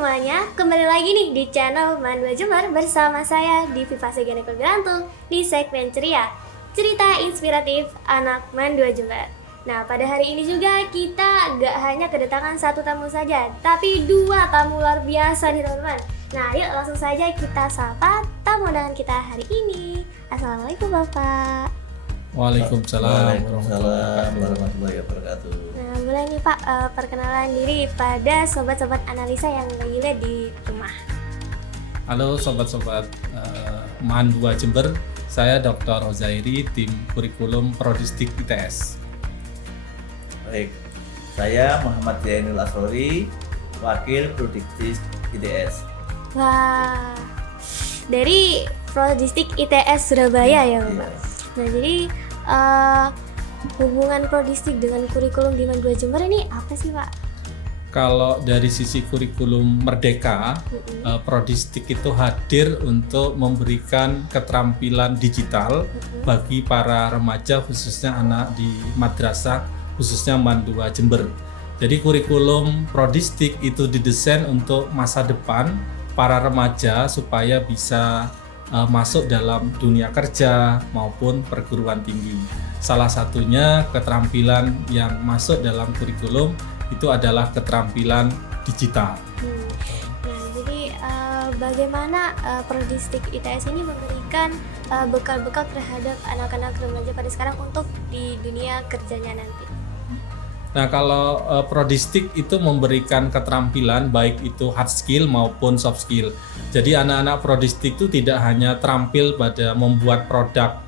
semuanya, kembali lagi nih di channel Mandua Jember bersama saya Divi Fasegene Kulbirantung di segmen Ceria, cerita inspiratif anak Mandua Jember. Nah, pada hari ini juga kita gak hanya kedatangan satu tamu saja, tapi dua tamu luar biasa nih teman-teman. Nah, yuk langsung saja kita sapa tamu undangan kita hari ini. Assalamualaikum Bapak. Waalaikumsalam warahmatullahi wabarakatuh. Nah, boleh nih Pak perkenalan diri pada sobat-sobat analisa yang lagi lihat di rumah. Halo sobat-sobat Mandua Jember, saya Dr. Ozairi, tim kurikulum Prodistik ITS. Baik, saya Muhammad Zainul Asrori, Wakil Prodistik ITS. Wah, dari Prodistik ITS Surabaya ya Bapak. Iya. Nah, jadi hubungan Prodistik dengan kurikulum di Mandua Jember ini apa sih Pak? Kalau dari sisi kurikulum Merdeka, Prodistik itu hadir untuk memberikan keterampilan digital bagi para remaja, khususnya anak di madrasah, khususnya Mandua Jember. Jadi kurikulum Prodistik itu didesain untuk masa depan para remaja supaya bisa masuk dalam dunia kerja maupun perguruan tinggi. Salah satunya keterampilan yang masuk dalam kurikulum itu adalah keterampilan digital. Nah, jadi bagaimana Prodistik ITS ini memberikan bekal-bekal terhadap anak-anak remaja pada sekarang untuk di dunia kerjanya nanti? Nah, kalau Prodistik itu memberikan keterampilan baik itu hard skill maupun soft skill. Jadi anak-anak Prodistik itu tidak hanya terampil pada membuat produk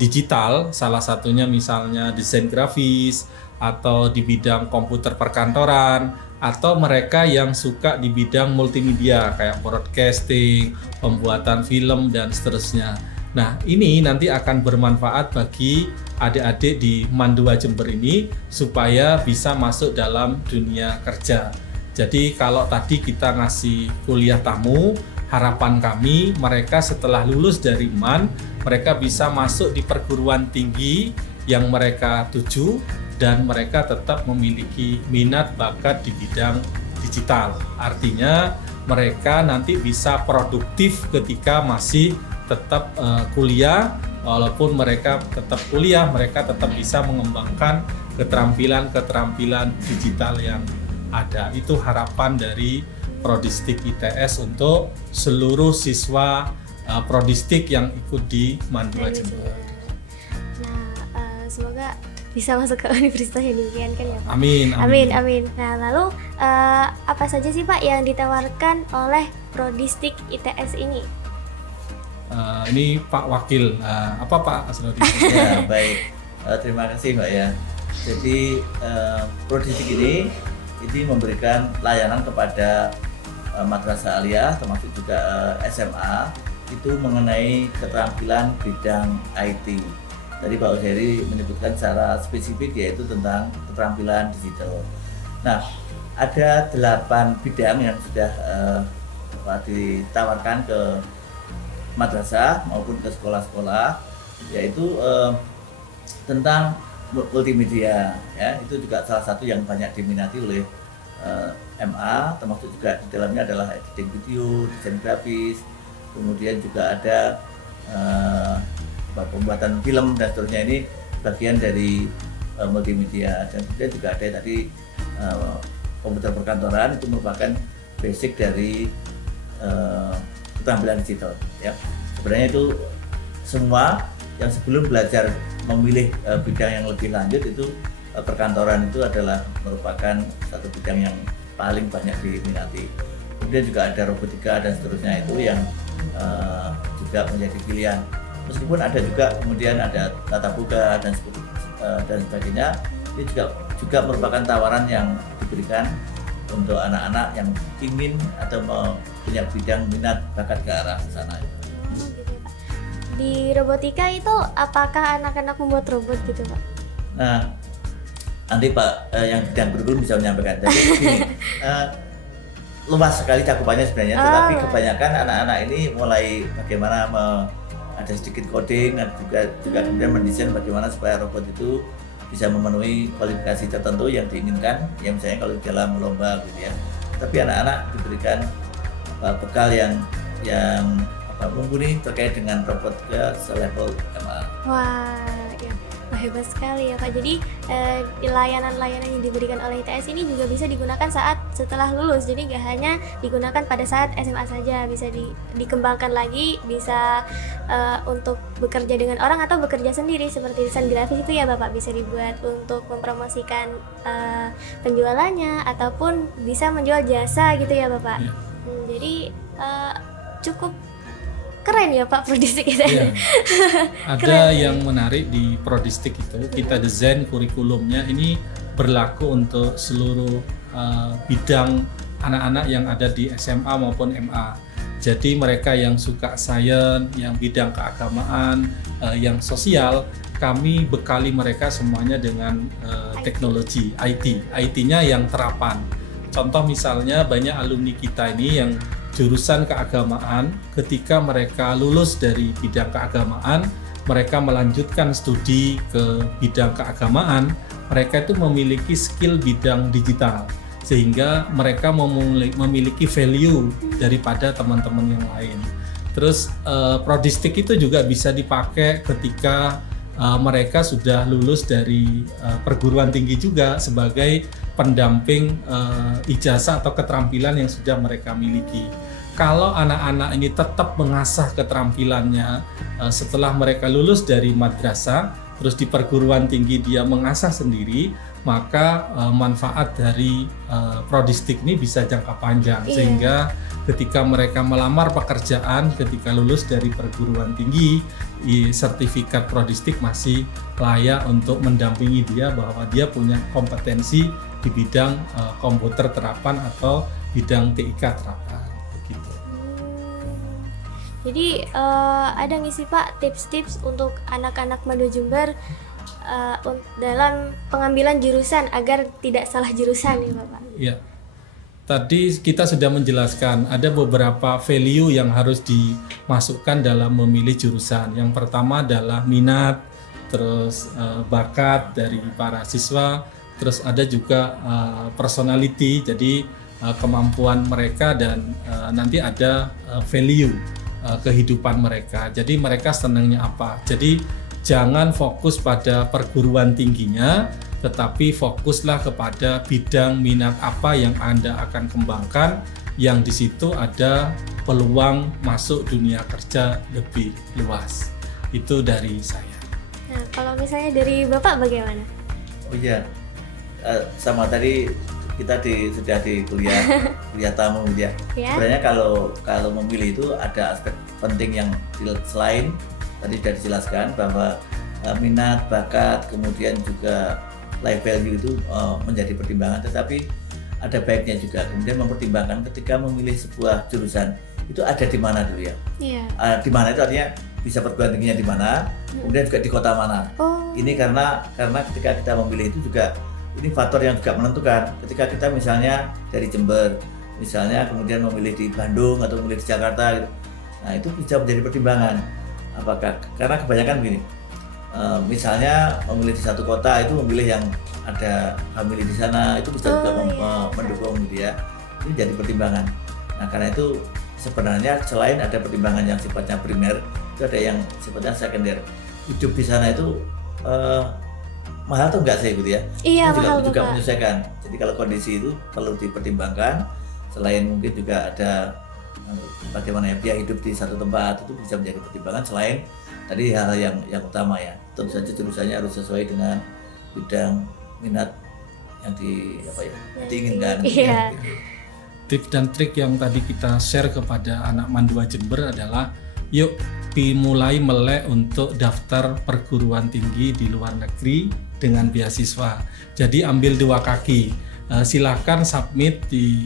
digital, salah satunya misalnya desain grafis atau di bidang komputer perkantoran, atau mereka yang suka di bidang multimedia kayak broadcasting, pembuatan film dan seterusnya. Nah, ini nanti akan bermanfaat bagi adik-adik di Mandua Jember ini supaya bisa masuk dalam dunia kerja. Jadi kalau tadi kita ngasih kuliah tamu, harapan kami mereka setelah lulus dari MAN, mereka bisa masuk di perguruan tinggi yang mereka tuju dan mereka tetap memiliki minat bakat di bidang digital. Artinya mereka nanti bisa produktif ketika masih tetap kuliah. Walaupun mereka tetap kuliah, mereka tetap bisa mengembangkan keterampilan-keterampilan digital yang ada. Itu harapan dari Prodistik ITS untuk seluruh siswa Prodistik yang ikut di Mandua Jember. Nah, semoga bisa masuk ke universitas yang diinginkan ya Pak. Amin. Amin. Nah, lalu apa saja sih Pak yang ditawarkan oleh Prodistik ITS ini? Ini Pak Wakil, apa Pak Asrodi? Ya, baik. Terima kasih Mbak ya. Jadi Prodistik ini memberikan layanan kepada madrasah aliyah termasuk juga SMA itu mengenai keterampilan bidang IT. Tadi Pak Ozairi menyebutkan secara spesifik yaitu tentang keterampilan digital. Nah, ada 8 bidang yang sudah ditawarkan ke madrasah maupun ke sekolah-sekolah, yaitu tentang multimedia ya, itu juga salah satu yang banyak diminati oleh MA, termasuk juga di dalamnya adalah editing video, desain grafis, kemudian juga ada pembuatan film dan seterusnya, ini bagian dari multimedia. Dan kemudian juga ada tadi komputer perkantoran, itu merupakan basic dari keterampilan digital ya. Sebenarnya itu semua yang sebelum belajar memilih bidang yang lebih lanjut itu perkantoran itu adalah merupakan satu bidang yang paling banyak diminati. Kemudian juga ada robotika dan seterusnya itu yang juga menjadi pilihan. Meskipun ada juga kemudian ada tata boga dan sebagainya, ini juga merupakan tawaran yang diberikan untuk anak-anak yang ingin atau punya bidang minat bakat ke arah sana. Gitu ya, Pak. Di robotika itu apakah anak-anak membuat robot gitu Pak? Nah, nanti Pak yang bidang kurikulum bisa menyampaikan. Jadi gini, luas sekali cakupannya sebenarnya, tetapi kebanyakan anak-anak ini mulai bagaimana ada sedikit coding dan juga kemudian mendesain bagaimana supaya robot itu bisa memenuhi kualifikasi tertentu yang diinginkan, ya misalnya kalau dalam lomba gitu ya. tapi anak-anak diberikan bekal yang mumpuni terkait dengan robotika selevel MA. Wah, ya. Wah, hebat sekali ya Pak. Jadi layanan-layanan yang diberikan oleh ITS ini juga bisa digunakan saat setelah lulus. Jadi nggak hanya digunakan pada saat SMA saja, bisa dikembangkan lagi, bisa untuk bekerja dengan orang atau bekerja sendiri seperti desain grafis itu ya Bapak, bisa dibuat untuk mempromosikan penjualannya ataupun bisa menjual jasa gitu ya Bapak. Ya. Jadi cukup keren ya Pak Prodistik itu. Iya. Ada yang menarik di Prodistik itu, kita desain kurikulumnya ini berlaku untuk seluruh bidang anak-anak yang ada di SMA maupun MA. Jadi mereka yang suka sains, yang bidang keagamaan, yang sosial, kami bekali mereka semuanya dengan teknologi IT. IT-nya yang terapan. Contoh misalnya banyak alumni kita ini yang jurusan keagamaan, ketika mereka lulus dari bidang keagamaan, mereka melanjutkan studi ke bidang keagamaan, mereka itu memiliki skill bidang digital, sehingga mereka memiliki value daripada teman-teman yang lain. Terus Prodistik itu juga bisa dipakai ketika mereka sudah lulus dari perguruan tinggi juga sebagai pendamping ijazah atau keterampilan yang sudah mereka miliki. Kalau anak-anak ini tetap mengasah keterampilannya setelah mereka lulus dari madrasah, terus di perguruan tinggi dia mengasah sendiri, maka manfaat dari Prodistik ini bisa jangka panjang. Iya. Sehingga ketika mereka melamar pekerjaan, ketika lulus dari perguruan tinggi, sertifikat Prodistik masih layak untuk mendampingi dia bahwa dia punya kompetensi di bidang komputer terapan atau bidang TIK terapan. Begitu. Jadi ada nggak sih Pak tips-tips untuk anak-anak Madua Jember dalam pengambilan jurusan agar tidak salah jurusan nih Bapak? Ya. Tadi kita sudah menjelaskan ada beberapa value yang harus dimasukkan dalam memilih jurusan. Yang pertama adalah minat, terus bakat dari para siswa, terus ada juga personality, jadi kemampuan mereka dan nanti ada value kehidupan mereka. Jadi mereka senangnya apa. Jadi jangan fokus pada perguruan tingginya, tetapi fokuslah kepada bidang minat apa yang Anda akan kembangkan, yang di situ ada peluang masuk dunia kerja lebih luas. Itu dari saya. Nah, kalau misalnya dari Bapak bagaimana? Oh iya, sama tadi kita sudah di kuliah tamu ya. Ya. Sebenarnya kalau memilih itu ada aspek penting yang selain tadi sudah dijelaskan bahwa minat, bakat, kemudian juga life value itu menjadi pertimbangan, tetapi ada baiknya juga kemudian mempertimbangkan ketika memilih sebuah jurusan itu ada di mana dulu ya. Iya. Di mana itu artinya bisa perguruan tingginya di mana, kemudian juga di kota mana. Oh. Ini karena ketika kita memilih itu juga ini faktor yang juga menentukan. Ketika kita misalnya dari Jember, misalnya kemudian memilih di Bandung atau memilih di Jakarta, gitu. Nah itu bisa menjadi pertimbangan. Apakah karena kebanyakan begini. Misalnya memilih di satu kota itu memilih yang ada family di sana itu bisa juga mendukung dia. Ini jadi pertimbangan. Nah karena itu sebenarnya selain ada pertimbangan yang sifatnya primer, itu ada yang sifatnya sekunder. Hidup di sana itu mahal atau enggak sih gitu ya? Iya, itu mahal juga Bapak. menyesuaikan. Jadi kalau kondisi itu perlu dipertimbangkan. Selain mungkin juga ada bagaimana ya biaya hidup di satu tempat itu bisa menjadi pertimbangan selain tadi hal-hal yang utama ya. Tentu saja jurusannya harus sesuai dengan bidang minat yang diinginkan. Iya. Tips dan trik yang tadi kita share kepada anak Mandua Jember adalah yuk dimulai melek untuk daftar perguruan tinggi di luar negeri dengan beasiswa. Jadi ambil dua kaki. Silahkan submit di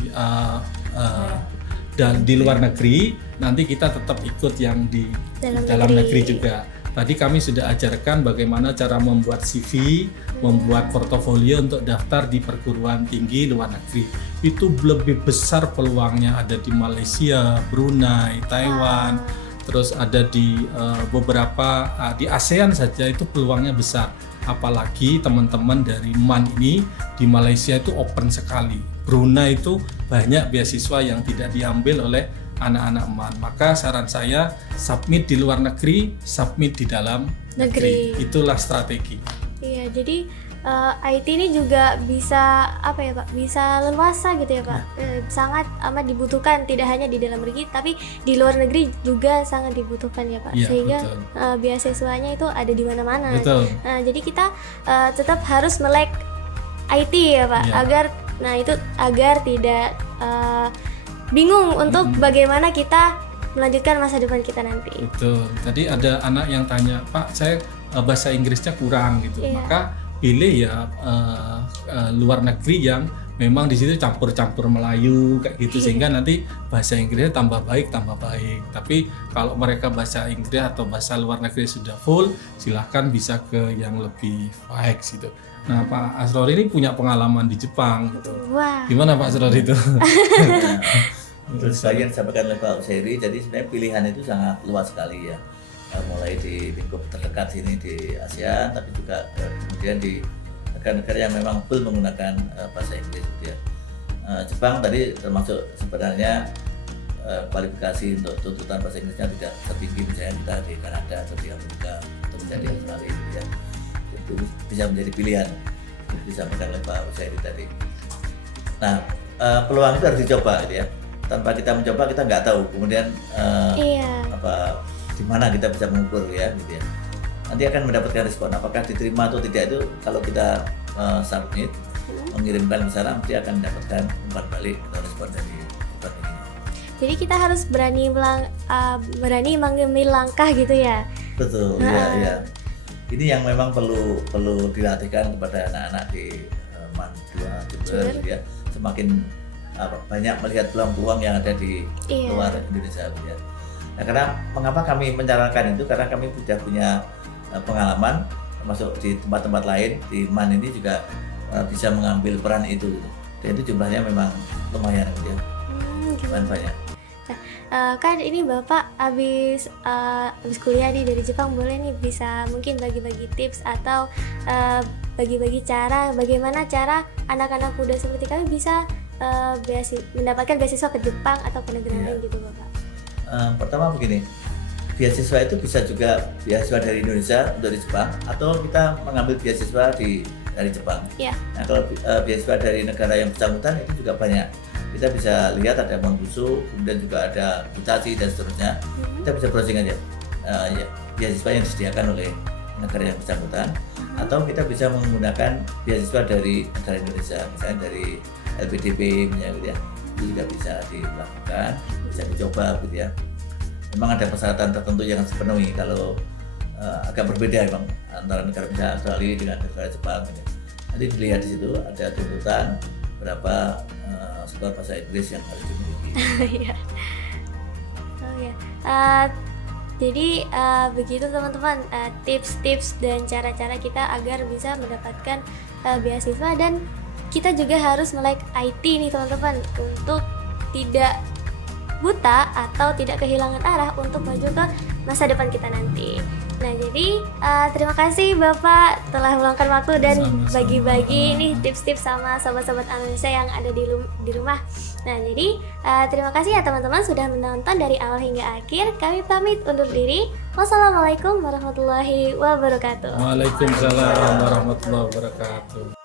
luar negeri, nanti kita tetap ikut yang di dalam negeri juga. Tadi kami sudah ajarkan bagaimana cara membuat CV, membuat portofolio untuk daftar di perguruan tinggi luar negeri. Itu lebih besar peluangnya, ada di Malaysia, Brunei, Taiwan, terus ada di beberapa di ASEAN saja itu peluangnya besar. apalagi teman-teman dari MAN ini di Malaysia itu open sekali. Brunei itu banyak beasiswa yang tidak diambil oleh anak-anak MAN. Maka saran saya submit di luar negeri, submit di dalam negeri. Itulah strategi. Iya, jadi IT ini juga bisa apa ya Pak? Bisa leluasa gitu ya Pak. Sangat amat dibutuhkan tidak hanya di dalam negeri tapi di luar negeri juga sangat dibutuhkan ya Pak. Iya, Sehingga beasiswanya itu ada di mana-mana. Betul. Nah, jadi kita tetap harus melek IT ya Pak, Iya. agar tidak bingung untuk bagaimana kita melanjutkan masa depan kita nanti. Betul. Tadi ada anak yang tanya, Pak, saya bahasa Inggrisnya kurang gitu. Iya. Maka pilih ya luar negeri yang memang di situ campur-campur Melayu kayak gitu, sehingga nanti bahasa Inggrisnya tambah baik. Tapi kalau mereka bahasa Inggris atau bahasa luar negeri sudah full, silahkan bisa ke yang lebih baik gitu. Nah, Pak Asrori ini punya pengalaman di Jepang gitu. Wah. Gimana Pak Asrori itu? Terus bagian disampaikan oleh Pak Usairi, jadi sebenarnya pilihan itu sangat luas sekali ya. Mulai di lingkup terdekat sini di ASEAN, tapi juga kemudian di negara-negara yang memang full menggunakan bahasa Inggris gitu ya. Jepang tadi termasuk sebenarnya kualifikasi untuk tuntutan bahasa Inggrisnya tidak setinggi misalnya kita di Kanada atau di Amerika atau misalnya di Australia gitu ya. Itu bisa menjadi pilihan yang disampaikan oleh Pak Usairi tadi. Nah, peluang itu harus dicoba gitu ya. Tanpa kita mencoba kita nggak tahu kemudian di mana kita bisa mengukur ya gitu ya. Nanti akan mendapatkan respon apakah diterima atau tidak, itu kalau kita submit mengirimkan ke sana nanti akan mendapatkan umpan balik atau respon dari umpan ini. Jadi kita harus berani mengambil langkah gitu ya. Betul, ya. Ini yang memang perlu dilatihkan kepada anak-anak di MAN 2 Jember gitu ya. Semakin banyak melihat peluang-peluang yang ada di luar Indonesia gitu ya. Nah, karena mengapa kami menyarankan itu, karena kami sudah punya pengalaman termasuk di tempat-tempat lain di MAN ini juga bisa mengambil peran itu gitu. Dan itu jumlahnya memang lumayan gitu ya. Lumayan banyak. Kan ini Bapak habis kuliah nih dari Jepang, boleh nih bisa mungkin bagi-bagi tips atau bagi-bagi cara bagaimana cara anak-anak muda seperti kami bisa mendapatkan beasiswa ke Jepang atau ke negara lain gitu Bapak. Pertama begini, beasiswa itu bisa juga beasiswa dari Indonesia untuk di Jepang, atau kita mengambil beasiswa dari Jepang. Yeah. Nah, kalau beasiswa dari negara yang bersangkutan itu juga banyak. Kita bisa lihat ada Mambusu, kemudian juga ada Hitachi dan seterusnya. Kita bisa browsing aja beasiswa yang disediakan oleh negara yang bersangkutan, atau kita bisa menggunakan beasiswa dari negara Indonesia, misalnya dari LPDP misalnya gitu ya. Itu juga bisa dilakukan, bisa dicoba gitu ya. Memang ada persyaratan tertentu yang harus dipenuhi. Kalau agak berbeda memang antara negara misalnya Australia dengan negara Jepang gitu. Nanti dilihat di situ ada tuntutan berapa skor bahasa Inggris yang harus dimiliki. Jadi begitu teman-teman, tips-tips dan cara-cara kita agar bisa mendapatkan beasiswa, dan kita juga harus melek IT nih teman-teman untuk tidak buta atau tidak kehilangan arah untuk maju ke masa depan kita nanti. Nah, jadi terima kasih Bapak telah meluangkan waktu dan bagi-bagi nih tips-tips sama sobat-sobat Indonesia yang ada di rumah. Nah, jadi terima kasih ya teman-teman sudah menonton dari awal hingga akhir. Kami pamit undur diri. Wassalamualaikum warahmatullahi wabarakatuh. Waalaikumsalam warahmatullahi wabarakatuh.